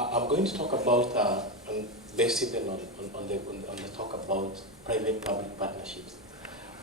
I'm going to talk about, based on the talk about private-public partnerships.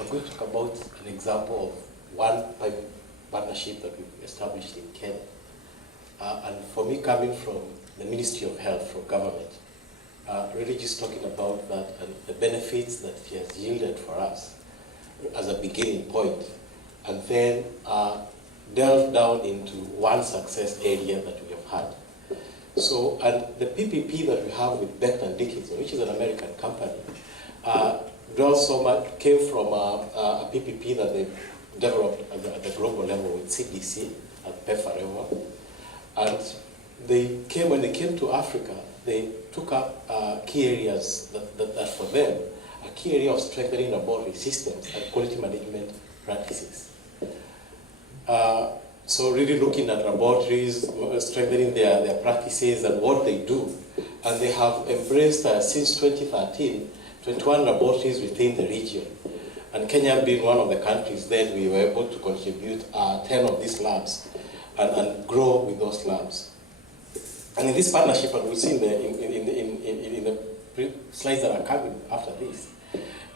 I'm going to talk about an example of one private partnership that we've established in Kenya. And for me, coming from the Ministry of Health, from government, really just talking about that and the benefits that it has yielded for us as a beginning point, and then delve down into one success area that we have had. So, and the PPP that we have with Becton Dickinson, which is an American company, came from a PPP that they developed at the global level with CDC at PEPFAR level. And when they came to Africa, they took up key areas that for them, a key area of strengthening laboratory systems and quality management practices. So really looking at laboratories, strengthening their practices and what they do. And they have embraced, since 2013, 21 laboratories within the region. And Kenya being one of the countries, then we were able to contribute 10 of these labs and grow with those labs. And in this partnership, and we'll see in the slides that are coming after this,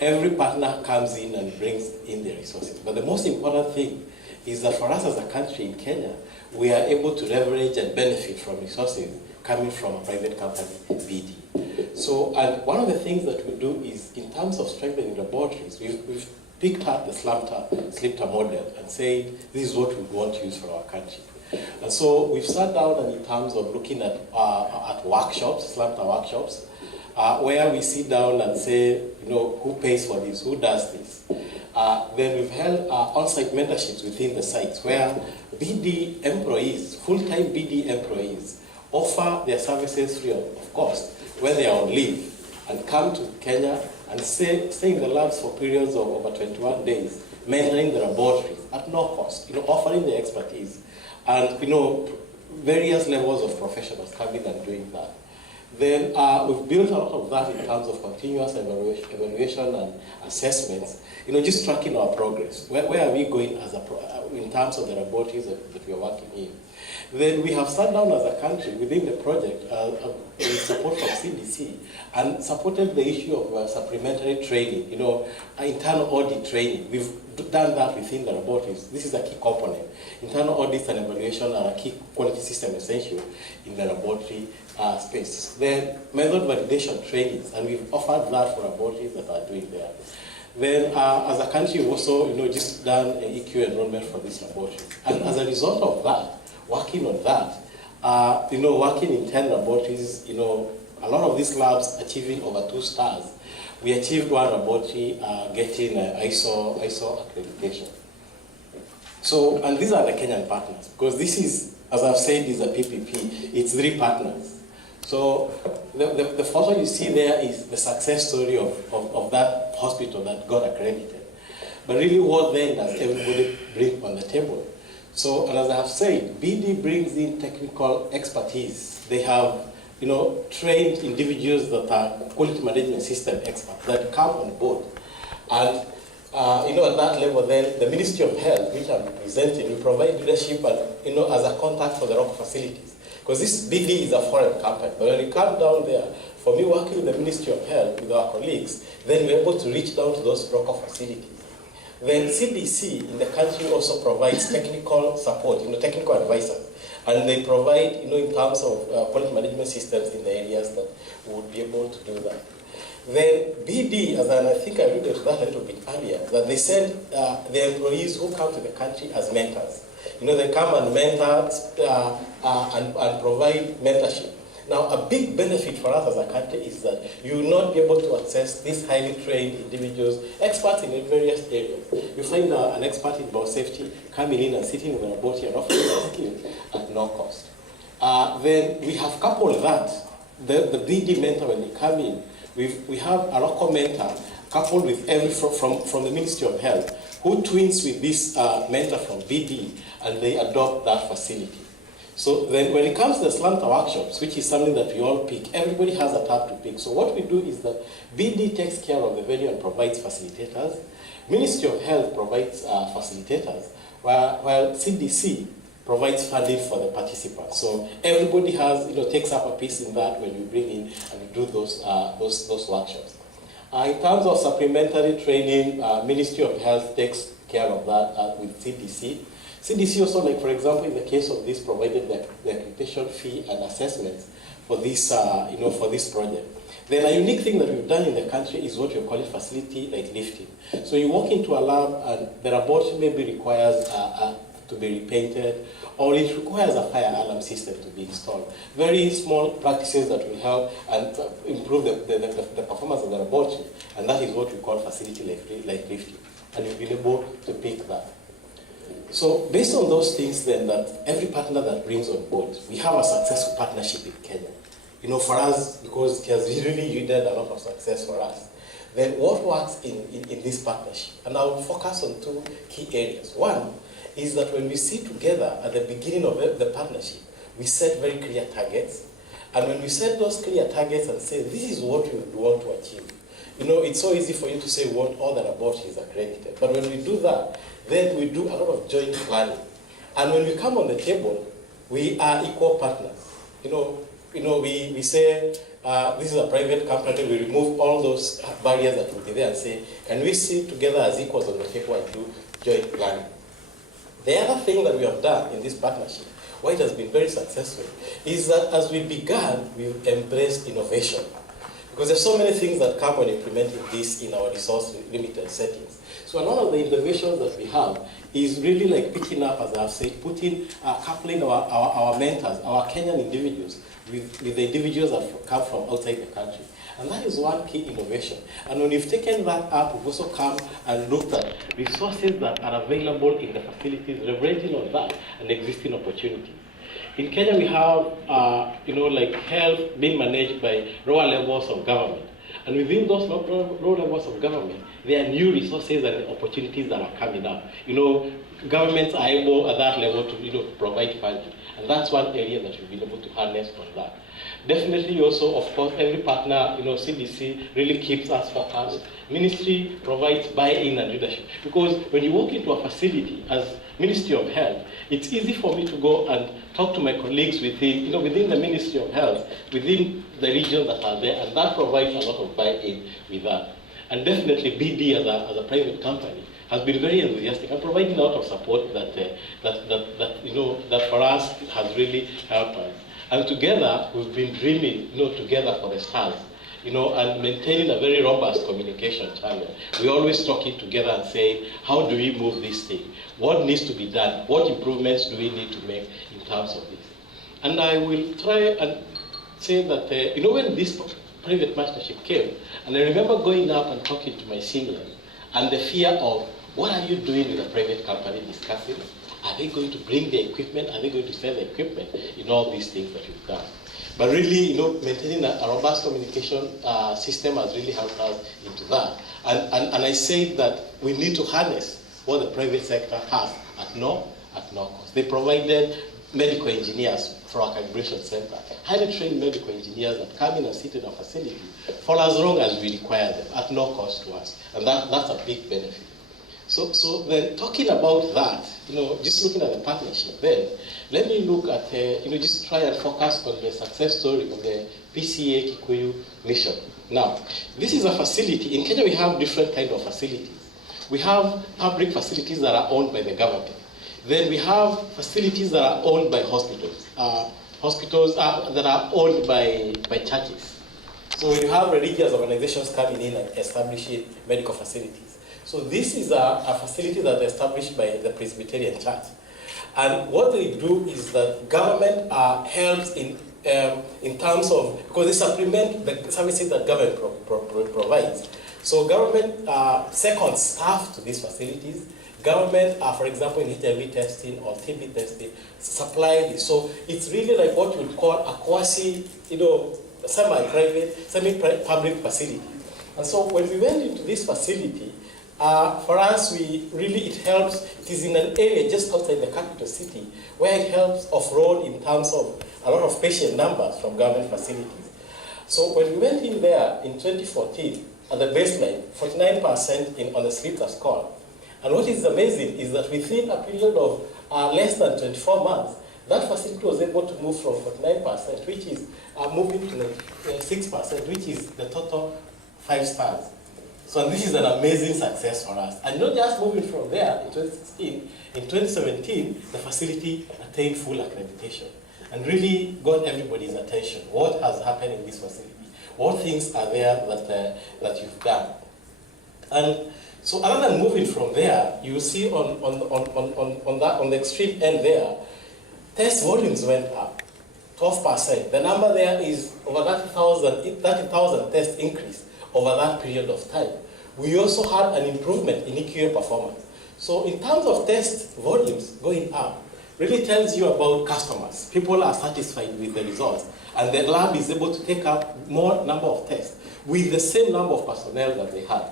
every partner comes in and brings in their resources. But the most important thing is that for us as a country in Kenya, we are able to leverage and benefit from resources coming from a private company, BD. So, and one of the things that we do is, in terms of strengthening laboratories, we've picked up the SLIPTA model and said, this is what we want to use for our country. And so we've sat down and in terms of looking at workshops, SLIPTA workshops, where we sit down and say, who pays for this, who does this? Then we've held on-site mentorships within the sites where BD employees, full-time BD employees, offer their services free of cost when they are on leave and come to Kenya and stay in the labs for periods of over 21 days, mentoring the laboratories at no cost, offering their expertise. And, various levels of professionals coming and doing that. Then we've built a lot of that in terms of continuous evaluation and assessments, just tracking our progress. Where are we going in terms of the laboratories that we are working in? Then we have sat down as a country within the project with support from CDC and supported the issue of supplementary training, internal audit training. We've done that within the laboratories. This is a key component. Internal audits and evaluation are a key quality system essential in the laboratory space. Then method validation trainings, and we've offered that for laboratories that are doing there. Then as a country, we've also just done an EQ enrollment for this laboratory. And as a result of that, working on that, working in 10 laboratories, a lot of these labs achieving over 2 stars. We achieved one laboratory getting ISO accreditation. So, and these are the Kenyan partners, because this is, as I've said, is a PPP. It's 3 partners. So the photo you see there is the success story of that hospital that got accredited. But really, what then does everybody bring on the table? So, and as I have said, BD brings in technical expertise. They have, trained individuals that are quality management system experts that come on board. And, at that level, then the Ministry of Health, which I'm representing, will provide leadership and, as a contact for the local facilities. Because this BD is a foreign company. But when you come down there, for me working with the Ministry of Health, with our colleagues, then we're able to reach down to those local facilities. Then CDC in the country also provides technical support, technical advisors. And they provide, in terms of quality management systems in the areas that we would be able to do that. Then BD, I think I alluded to that a little bit earlier, that they send the employees who come to the country as mentors. They come and mentor and provide mentorship. Now, a big benefit for us as a country is that you will not be able to access these highly trained individuals, experts in various areas. You find an expert in biosafety coming in and sitting in the laboratory and offering their skills at no cost. Then we have coupled that, the BD mentor, when they come in, we have a local mentor coupled with from the Ministry of Health, who twins with this mentor from BD, and they adopt that facility. So then when it comes to the SLIPTA workshops, which is something that we all pick, everybody has a tab to pick. So what we do is that BD takes care of the venue and provides facilitators. Ministry of Health provides facilitators, while CDC provides funding for the participants. So everybody has, takes up a piece in that when you bring in and you do those workshops. In terms of supplementary training, Ministry of Health takes care of that with CDC. CDC also, like for example, in the case of this, provided the accreditation fee and assessments for this, for this project. Then a unique thing that we've done in the country is what we call it facility like lifting. So you walk into a lab and the laboratory maybe requires to be repainted, or it requires a fire alarm system to be installed. Very small practices that will help and improve the performance of the laboratory, and that is what we call facility like lifting. And you'll be able to pick that. So based on those things then, that every partner that brings on board, we have a successful partnership in Kenya. For us, because it has really yielded a lot of success for us. Then what works in this partnership? And I will focus on two key areas. One is that when we sit together at the beginning of the partnership, we set very clear targets. And when we set those clear targets and say, this is what we want to achieve, it's so easy for you to say what all the laboratories are accredited. But when we do that, then we do a lot of joint planning. And when we come on the table, we are equal partners. We say, this is a private company, we remove all those barriers that will be there and say, can we sit together as equals on the table and do joint planning? The other thing that we have done in this partnership, why it has been very successful, is that as we began, we've embraced innovation. Because there's so many things that come when implementing this in our resource-limited settings. So one of the innovations that we have is really like picking up, as I've said, coupling our mentors, our Kenyan individuals, with the individuals that come from outside the country. And that is one key innovation. And when we've taken that up, we've also come and looked at resources that are available in the facilities, leveraging on that and existing opportunities. In Kenya, we have, like health being managed by lower levels of government. And within those low levels of government, there are new resources and opportunities that are coming up. Governments are able at that level to provide funding. And that's one area that we've been able to harness on that. Definitely also, of course, every partner, CDC really keeps us focused. Ministry provides buy-in and leadership. Because when you walk into a facility as Ministry of Health, it's easy for me to go and talk to my colleagues within the Ministry of Health, within the regions that are there, and that provides a lot of buy-in with that. And definitely BD as a private company has been very enthusiastic and providing a lot of support that for us has really helped us. And together, we've been dreaming, together for the stars, and maintaining a very robust communication channel. We're always talking together and saying, how do we move this thing? What needs to be done? What improvements do we need to make in terms of this? And I will try and say that, when this private partnership came, and I remember going up and talking to my seniors, and the fear of, what are you doing with a private company discussing? Are they going to bring the equipment? Are they going to sell the equipment? All these things that we've done. But really, maintaining a robust communication system has really helped us into that. And I say that we need to harness what the private sector has at no cost. They provided medical engineers for our calibration center, highly trained medical engineers that come in and sit in our facility for as long as we require them, at no cost to us. And that's a big benefit. So then talking about that, just looking at the partnership, then let me look at, just try and focus on the success story of the PCA Kikuyu mission. Now, this is a facility. In Kenya, we have different kinds of facilities. We have public facilities that are owned by the government. Then we have facilities that are owned by hospitals. Hospitals that are owned by churches. So you have religious organizations coming in and establishing medical facilities. So this is a facility that is established by the Presbyterian Church. And what they do is that government helps in terms of, because they supplement the services that government provides. So government seconds staff to these facilities. Government, for example, in HIV testing or TB testing, supply this. So it's really like what you would call a quasi, semi-private, semi-public facility. And so when we went into this facility, for us, it helps. It is in an area just outside the capital city where it helps off-road in terms of a lot of patient numbers from government facilities. So when we went in there in 2014, at the baseline, 49% on the Slipper score. And what is amazing is that within a period of less than 24 months, that facility was able to move from 49%, which is moving to 6%, which is the total 5 stars. So this is an amazing success for us. And not just moving from there in 2016, in 2017, the facility attained full accreditation and really got everybody's attention. What has happened in this facility? What things are there that you've done? And so other than moving from there, you will see on the extreme end there, test volumes went up, 12%. The number there is over 30,000 tests increase over that period of time. We also had an improvement in EQA performance. So in terms of test volumes going up, really tells you about customers. People are satisfied with the results, and the lab is able to take up more number of tests with the same number of personnel that they had.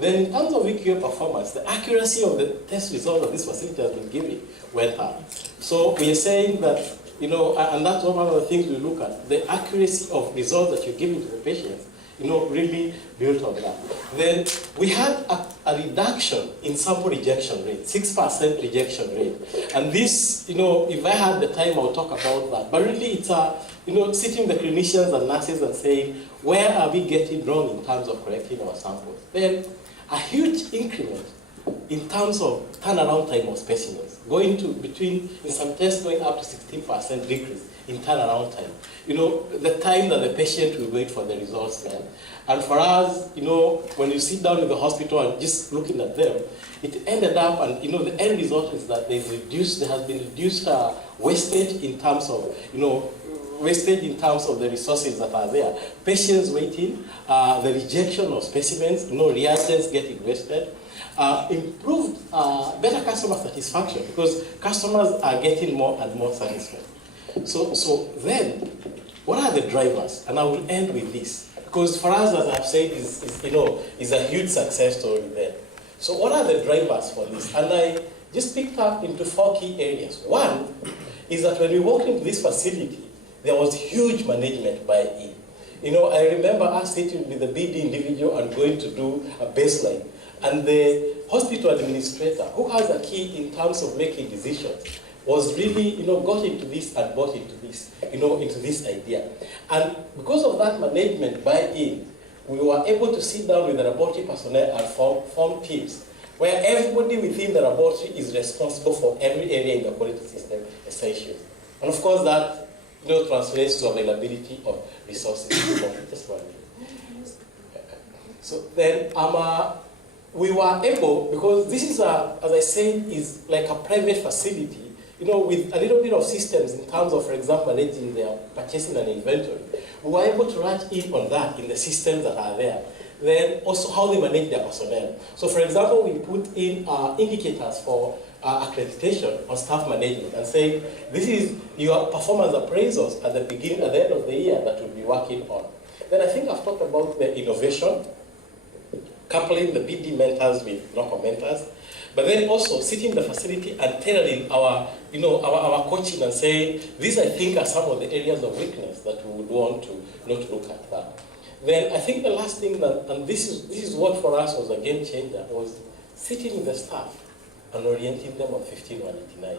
Then in terms of EQA performance, the accuracy of the test results that this facility has been giving went up. So we are saying that, and that's one of the things we look at, the accuracy of results that you're giving to the patients, really built on that. Then we had a reduction in sample rejection rate, 6% rejection rate. And this, if I had the time, I would talk about that. But really it's sitting with the clinicians and nurses and saying, where are we getting wrong in terms of collecting our samples? Then a huge increment in terms of turnaround time of specimens, going to in some tests going up to 16% decrease in turnaround time. The time that the patient will wait for the results then. And for us, when you sit down in the hospital and just looking at them, it ended up, and the end result is that there has been reduced wastage in terms of, wastage in terms of the resources that are there. Patients waiting, the rejection of specimens, reagents getting wasted, improved, better customer satisfaction because customers are getting more and more satisfied. So then, what are the drivers? And I will end with this because for us, as I've said, is a huge success story there. So what are the drivers for this? And I just picked up into 4 key areas. One is that when we walked into this facility, there was huge management buy-in. I remember us sitting with the BD individual and going to do a baseline. And the hospital administrator, who has a key in terms of making decisions, was really, got into this and bought into this, into this idea. And because of that management buy-in, we were able to sit down with the laboratory personnel and form teams where everybody within the laboratory is responsible for every area in the quality system essentials. And of course that translates to availability of resources. So then we were able, because this is, as I said, is like a private facility, with a little bit of systems in terms of, for example, managing their purchasing and inventory. We were able to write in on that in the systems that are there. Then also how they manage their personnel. So for example, we put in indicators for accreditation on staff management and say, this is your performance appraisals at the end of the year that we'll be working on. Then I think I've talked about the innovation, coupling the BD mentors with local mentors, but then also sitting in the facility and tailoring our coaching and saying, these I think are some of the areas of weakness that we would want to not look at that. Then I think the last thing and this is what for us was a game changer, was sitting with the staff and orienting them on 15189.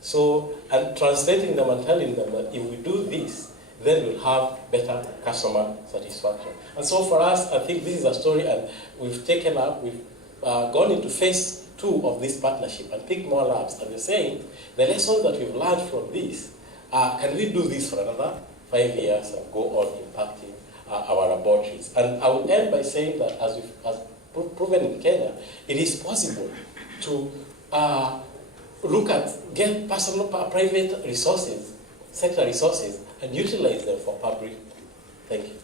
So, and translating them and telling them that if we do this, then we'll have better customer satisfaction. And so for us, I think this is a story, and we've gone into phase 2 of this partnership and picked more labs. And we're saying, the lessons that we've learned from this, can we do this for another 5 years and go on impacting our laboratories? And I would end by saying that as proven in Kenya, it is possible to get private resources, sector resources, and utilize them for public. Thank you.